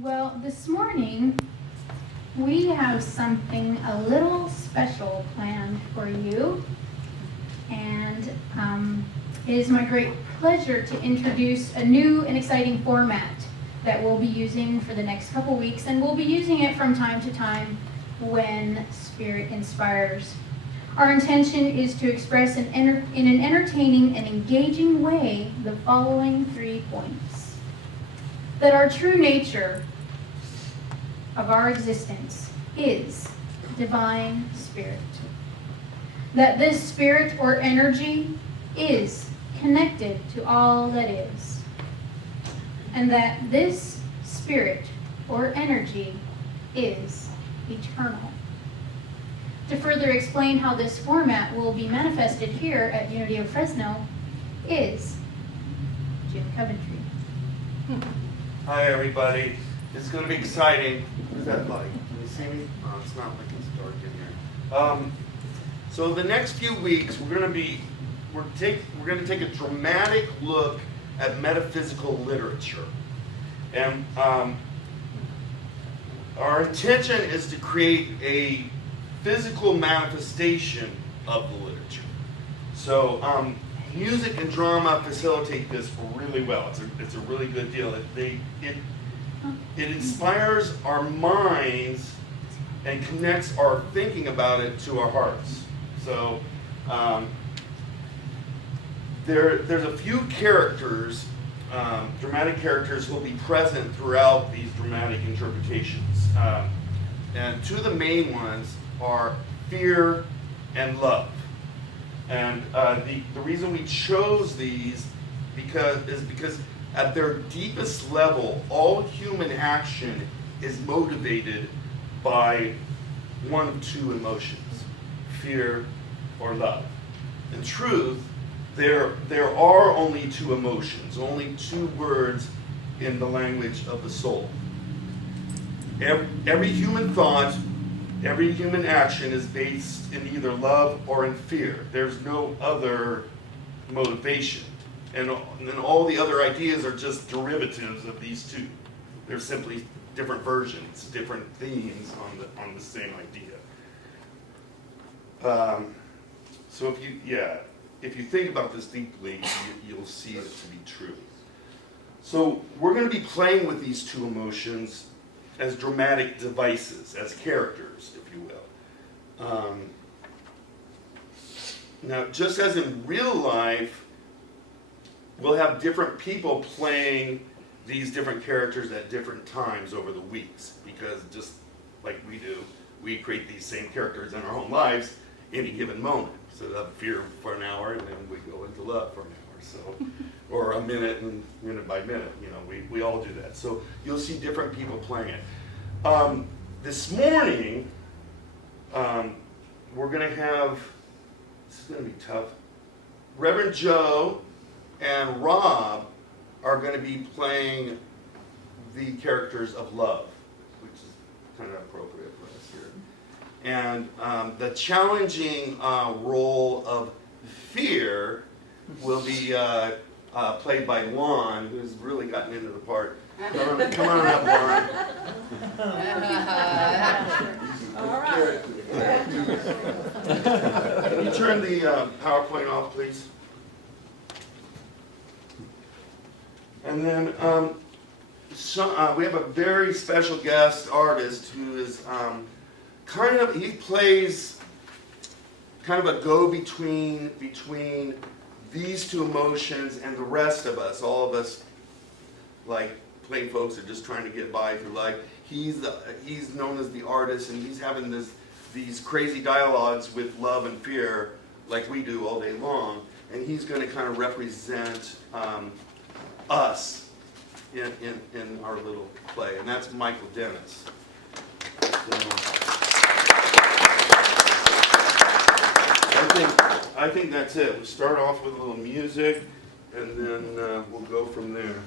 Well, this morning we have something a little special planned for you, and it is my great pleasure to introduce a new and exciting format that we'll be using for the next couple weeks, and we'll be using it from time to time when Spirit inspires. Our intention is to express in an entertaining and engaging way the following 3 points. That our true nature of our existence is divine spirit. That this spirit or energy is connected to all that is. And that this spirit or energy is eternal. To further explain how this format will be manifested here at Unity of Fresno is Jim Coventry. Hi everybody, it's going to be exciting. Who's that light? Can you see me? Oh, it's not like it's dark in here. So the next few weeks we're going to take a dramatic look at metaphysical literature, and our intention is to create a physical manifestation of the literature. So music and drama facilitate this really well. It's a really good deal. It inspires our minds and connects our thinking about it to our hearts. So there's a few characters, dramatic characters, who will be present throughout these dramatic interpretations. And two of the main ones are fear and love. And the reason we chose these is because at their deepest level, all human action is motivated by one of two emotions, fear or love. In truth, there are only two emotions, only two words in the language of the soul. Every human thought, every human action is based in either love or in fear. There's no other motivation. And then all the other ideas are just derivatives of these two. They're simply different versions, different themes on the same idea. So if you think about this deeply, you'll see it to be true. So we're going to be playing with these two emotions as dramatic devices, as characters, if you will. Now, just as in real life, we'll have different people playing these different characters at different times over the weeks, because just like we do, we create these same characters in our own lives any given moment. So we'll have fear for an hour, and then we go into love for an hour, so, or a minute and minute by minute. We all do that. So you'll see different people playing it. This morning, we're going to have, this is going to be tough, Reverend Joe and Rob are going to be playing the characters of love, which is kind of appropriate for us here. And the challenging role of fear will be played by Juan, who's really gotten into the part. Come on up, Juan. All right. Can you turn the PowerPoint off, please? And then we have a very special guest artist who is he plays kind of a go-between between these two emotions and the rest of us, all of us, like plain folks are just trying to get by through life. He's known as the artist, and he's having these crazy dialogues with love and fear like we do all day long, and he's going to kind of represent us in our little play, and that's Michael Dennis. I think that's it. We start off with a little music, and then we'll go from there.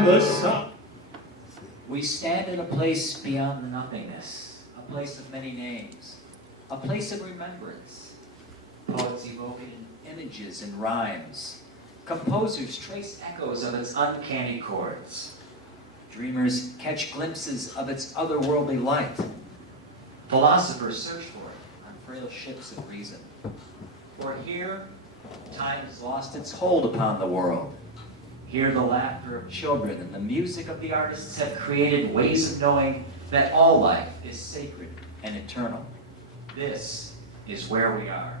and the sun. We stand in a place beyond the nothingness, a place of many names, a place of remembrance. Poets evoke it in images and rhymes. Composers trace echoes of its uncanny chords. Dreamers catch glimpses of its otherworldly light. Philosophers search for it on frail ships of reason. For here, time has lost its hold upon the world. Here the laughter of children and the music of the artists have created ways of knowing that all life is sacred and eternal. This is where we are.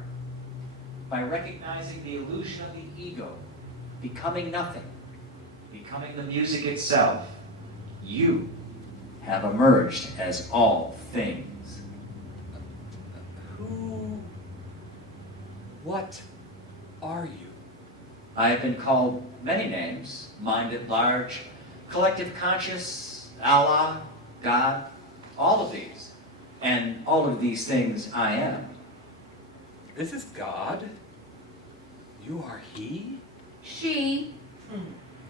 By recognizing the illusion of the ego, becoming nothing, becoming the music itself, you have emerged as all things. What are you? I have been called many names, mind at large, collective conscious, Allah, God, all of these. And all of these things I am. This is God? You are He? She,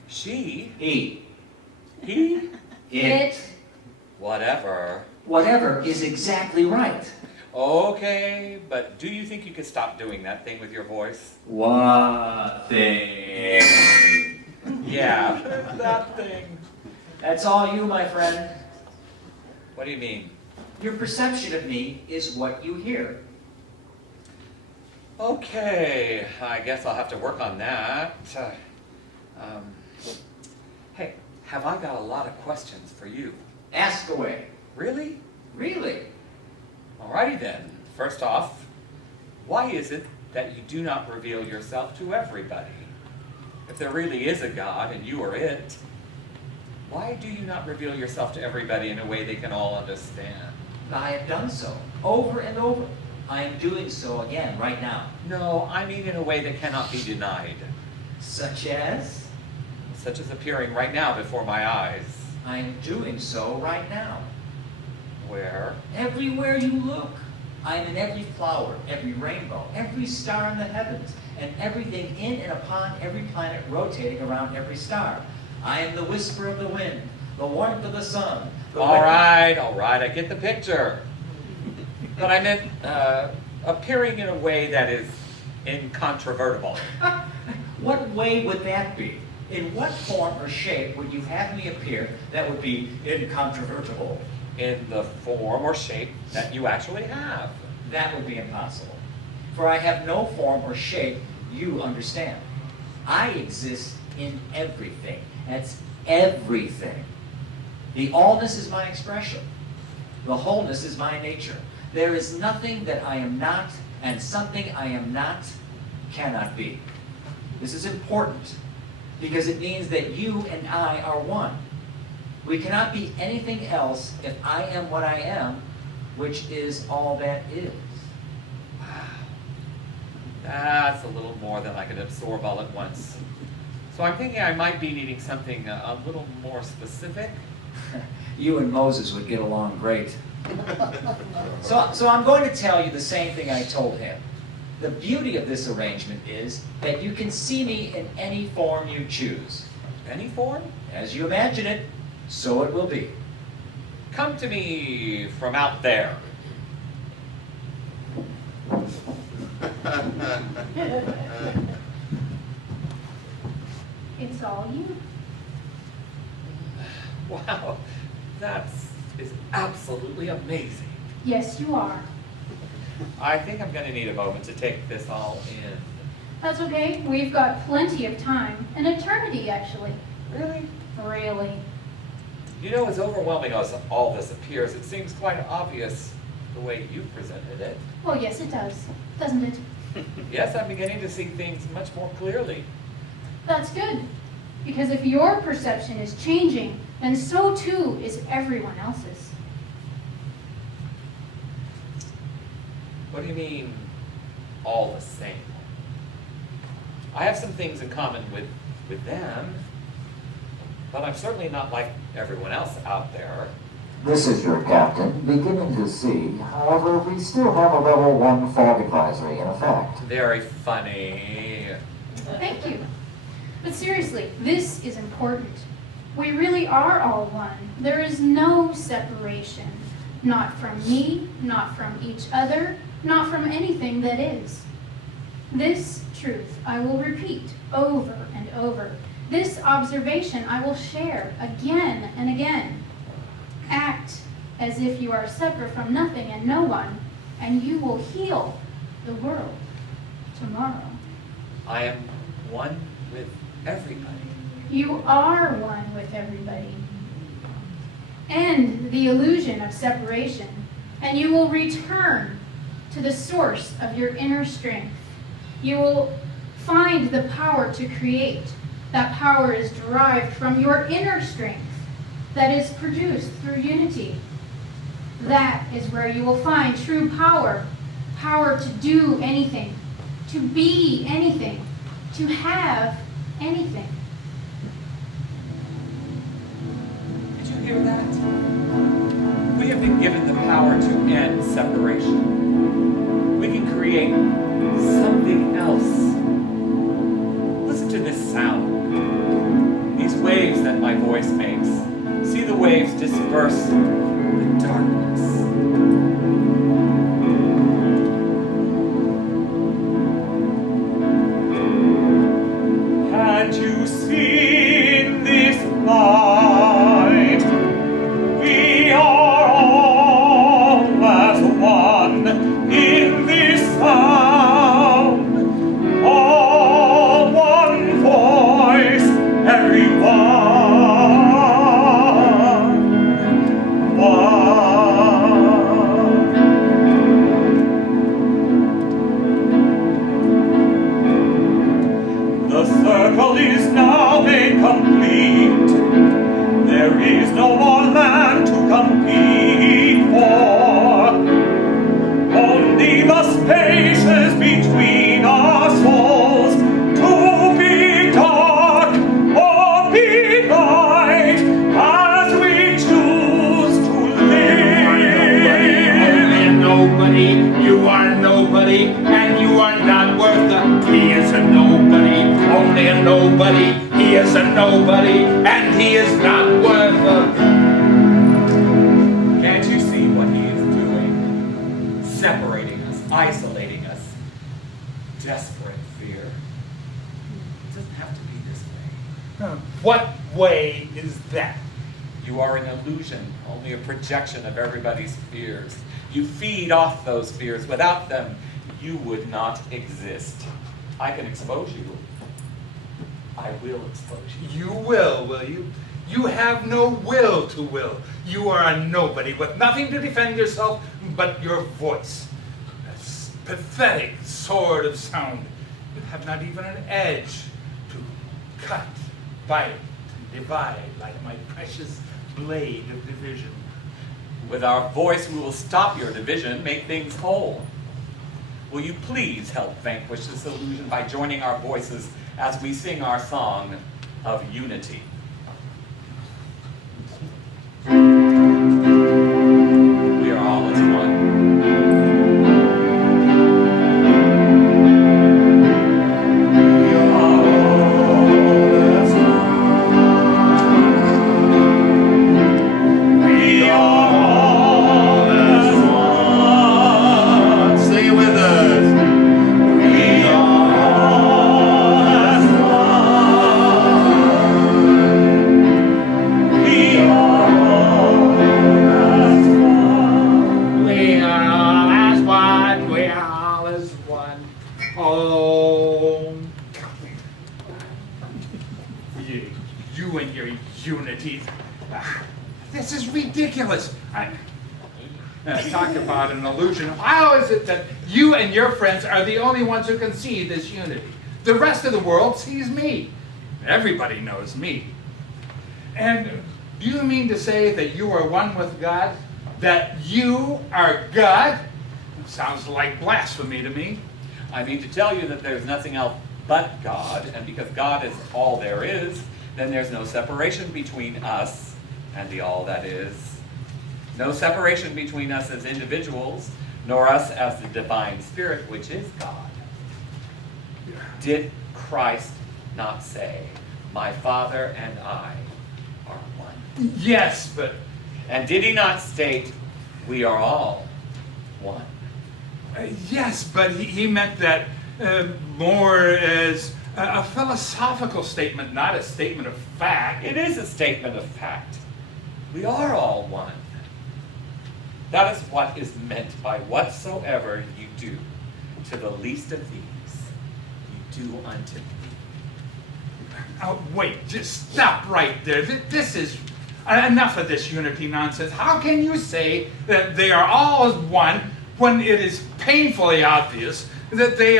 She? He. He? it, Whatever. Whatever is exactly right. Okay, but do you think you could stop doing that thing with your voice? What thing? Yeah, that thing. That's all you, my friend. What do you mean? Your perception of me is what you hear. Okay, I guess I'll have to work on that. Hey, have I got a lot of questions for you? Ask away. Really? Really? Alrighty then. First off, why is it that you do not reveal yourself to everybody? If there really is a God and you are it, why do you not reveal yourself to everybody in a way they can all understand? I have done so, over and over. I am doing so again right now. No, I mean in a way that cannot be denied. Such as? Such as appearing right now before my eyes. I am doing so right now. Where? Everywhere you look. I am in every flower, every rainbow, every star in the heavens, and everything in and upon every planet rotating around every star. I am the whisper of the wind, the warmth of the sun. All right, I get the picture. But I meant appearing in a way that is incontrovertible. What way would that be? In what form or shape would you have me appear that would be incontrovertible? In the form or shape that you actually have. That would be impossible. For I have no form or shape you understand. I exist in everything. That's everything. The allness is my expression. The wholeness is my nature. There is nothing that I am not, and something I am not cannot be. This is important because it means that you and I are one. We cannot be anything else if I am what I am, which is all that is. Wow. That's a little more than I could absorb all at once. So I'm thinking I might be needing something a little more specific. You and Moses would get along great. So I'm going to tell you the same thing I told him. The beauty of this arrangement is that you can see me in any form you choose. Any form? As you imagine it, so it will be. Come to me from out there. it's all you. Wow, that is absolutely amazing. Yes, you are. I think I'm going to need a moment to take this all in. That's okay. We've got plenty of time. An eternity, actually. Really? Really. You know, as overwhelming as all this appears, it seems quite obvious the way you presented it. Well, yes, it does. Doesn't it? Yes, I'm beginning to see things much more clearly. That's good. Because if your perception is changing, then so too is everyone else's. What do you mean, all the same? I have some things in common with them, but I'm certainly not like everyone else out there. This is your captain, beginning to see. However, we still have a level 1 fog advisory in effect. Very funny. Thank you. But seriously, this is important. We really are all one. There is no separation, not from me, not from each other, not from anything that is. This truth I will repeat over and over. This observation I will share again and again. Act as if you are separate from nothing and no one, and you will heal the world tomorrow. I am one with everybody. You are one with everybody. End the illusion of separation, and you will return to the source of your inner strength. You will find the power to create. That power is derived from your inner strength that is produced through unity. That is where you will find true power. Power to do anything, to be anything, to have anything. Did you hear that? We have been given the power to end separation. We can create something else. Listen to this sound. These waves that my voice makes. See the waves disperse the darkness. Can't you see this light? We are all as one in this sound. All one voice, everyone. The circle is now made complete. There is no more land to compete for. Only the spaces between our souls to be dark or be light as we choose to live. Nobody, you are nobody, and you are not worth a. He is a nobody, only a nobody. He is a nobody, and he is not worth a. Can't you see what he is doing? Separating us, isolating us. Desperate fear. It doesn't have to be this way. What way is that? You are an illusion, only a projection of everybody's fears. You feed off those fears. Without them, you would not exist. I can expose you. I will expose you. You will you? You have no will to will. You are a nobody with nothing to defend yourself but your voice. That pathetic sword of sound. You have not even an edge to cut, bite, and divide like my precious blade of division. With our voice, we will stop your division, make things whole. Will you please help vanquish this illusion by joining our voices as we sing our song of unity? We are all as one. We are all as one. We are all as one. Sing it with us. We are all as one. We are all as one. We are all as one. We are all as one. Oh, you and your unity. This is ridiculous. Talk about an illusion. How is it that you and your friends are the only ones who can see this unity? The rest of the world sees me. Everybody knows me. And do you mean to say that you are one with God? That you are God? Sounds like blasphemy to me. I mean to tell you that there's nothing else but God, and because God is all there is, then there's no separation between us and the all that is. No separation between us as individuals, nor us as the divine spirit, which is God. Did Christ not say, "My Father and I are one. Yes, but And did he not state, we are all one? yes, but he meant that more as a philosophical statement, not a statement of fact. It is a statement of fact. We are all one. That is what is meant by whatsoever you do to the least of these, you do unto me. Wait, just stop right there. This is enough of this unity nonsense. How can you say that they are all as one when it is painfully obvious that they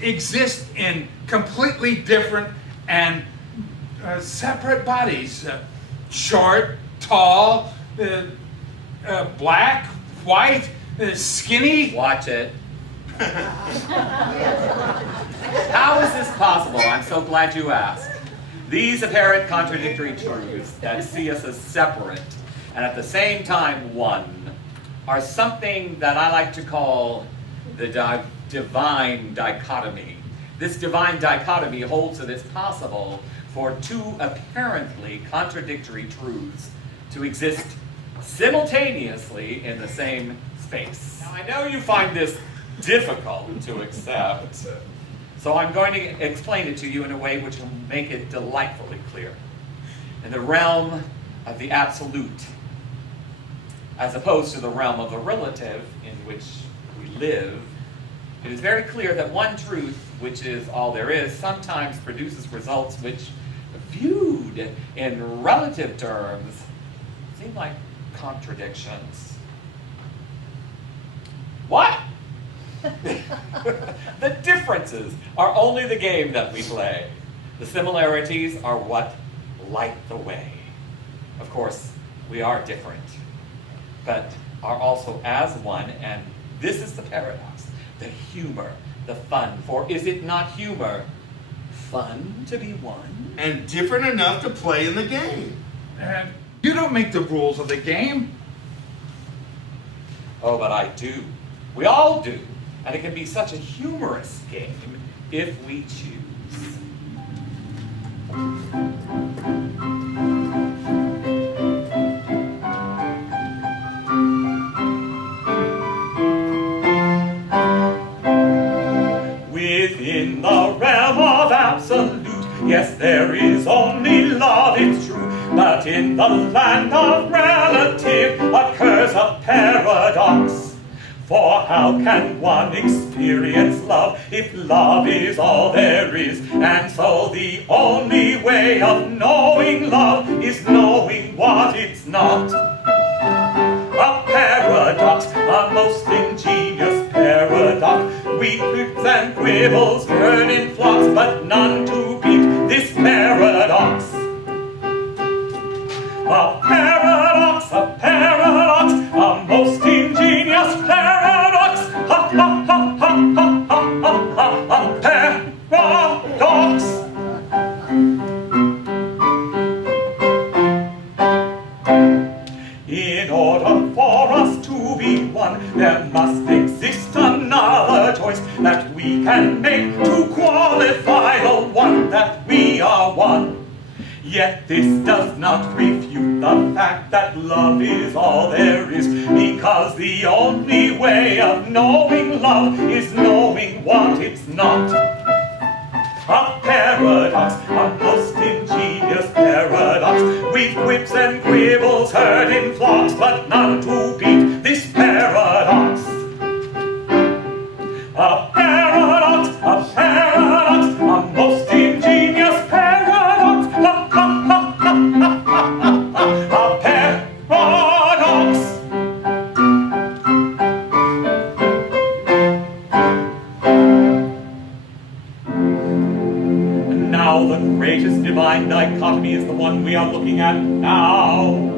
exist in completely different and separate bodies? Short, tall, black, white, skinny. Watch it. How is this possible? I'm so glad you asked. These apparent contradictory truths that see us as separate and at the same time one are something that I like to call the divine dichotomy. This divine dichotomy holds that it's possible for two apparently contradictory truths to exist simultaneously in the same space. Now, I know you find this difficult to accept, so I'm going to explain it to you in a way which will make it delightfully clear. In the realm of the absolute, as opposed to the realm of the relative in which we live, it is very clear that one truth, which is all there is, sometimes produces results which, viewed in relative terms, seem like contradictions. What? The differences are only the game that we play. The similarities are what light the way. Of course, we are different, but are also as one, and this is the paradox, the humor, the fun. For is it not humor, fun to be one? And different enough to play in the game. You don't make the rules of the game. Oh, but I do. We all do. And it can be such a humorous game if we choose. Within the realm of absolute, yes, there is only love, it's true. But in the land of relative occurs a paradox. For how can one experience love if love is all there is? And so the only way of knowing love is knowing what it's not. A paradox, a most ingenious paradox. We quips and quibbles turn in flocks, but none to beat this paradox. A paradox, a most ingenious paradox. Ha ha ha ha ha ha ha ha, paradox. In order for us to be one, there must exist another choice that we can make to qualify the one that we are one. Yet this does not refute the fact that love is all there is, because the only way of knowing love is knowing what it's not. A paradox, a most ingenious paradox. We've quips and quibbles heard in flocks, but none to beat this paradox. A paradox, a most ingenious paradox. Ha ha ha ha ha ha ha, a paradox. Now the greatest divine dichotomy is the one we are looking at now.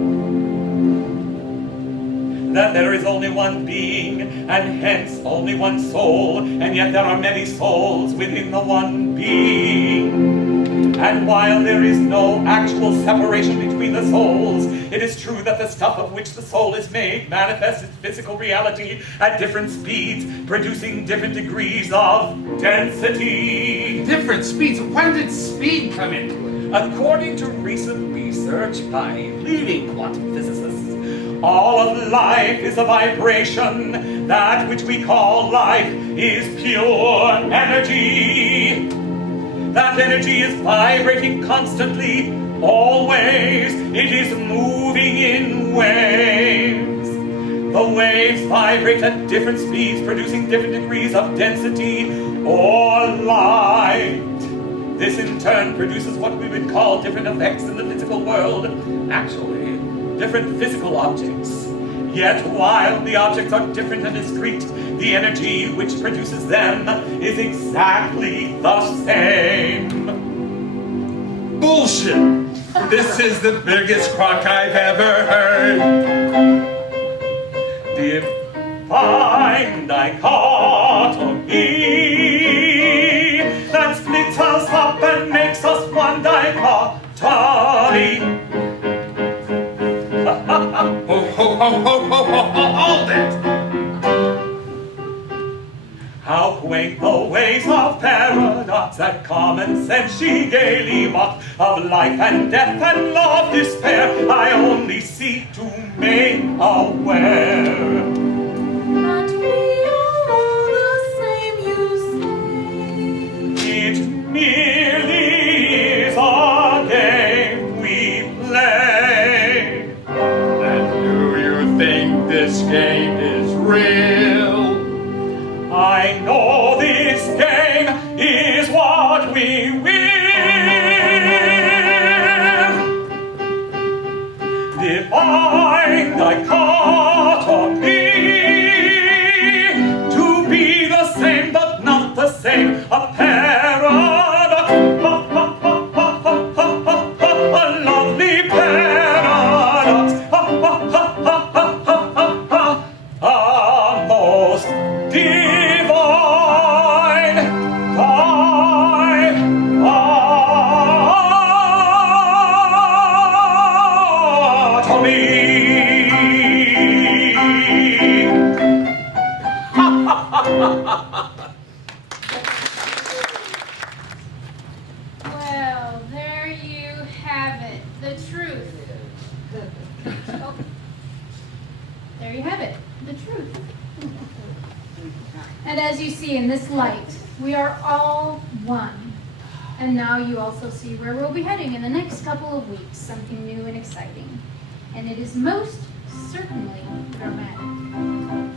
That there is only one being, and hence only one soul, and yet there are many souls within the one being. And while there is no actual separation between the souls, it is true that the stuff of which the soul is made manifests its physical reality at different speeds, producing different degrees of density. Different speeds. When did speed come into it? According to recent research by leading quantum physicists, all of life is a vibration. That which we call life is pure energy. That energy is vibrating constantly, always. It is moving in waves. The waves vibrate at different speeds, producing different degrees of density or light. This in turn produces what we would call different effects in the physical world. Actually, different physical objects. Yet while the objects are different and discrete, the energy which produces them is exactly the same. Bullshit! This is the biggest crock I've ever heard. Divine dichotomy that splits us up and makes us one dichotomy. Hold it! How quaint the ways of paradox that common sense she gaily mocked. Of life and death and love, despair, I only seek to make aware. But we are all the same, you say. It merely is a game we play. And do you think this game is real? I know this game is what we will. Divine dichotomy, to be the same but not the same, a paradox, a lovely paradox, a most divine Well, there you have it, the truth. Oh, there you have it, the truth. And as you see in this light, we are all one. And now you also see where we'll be heading in the next couple of weeks, something new and exciting. And it is most certainly dramatic.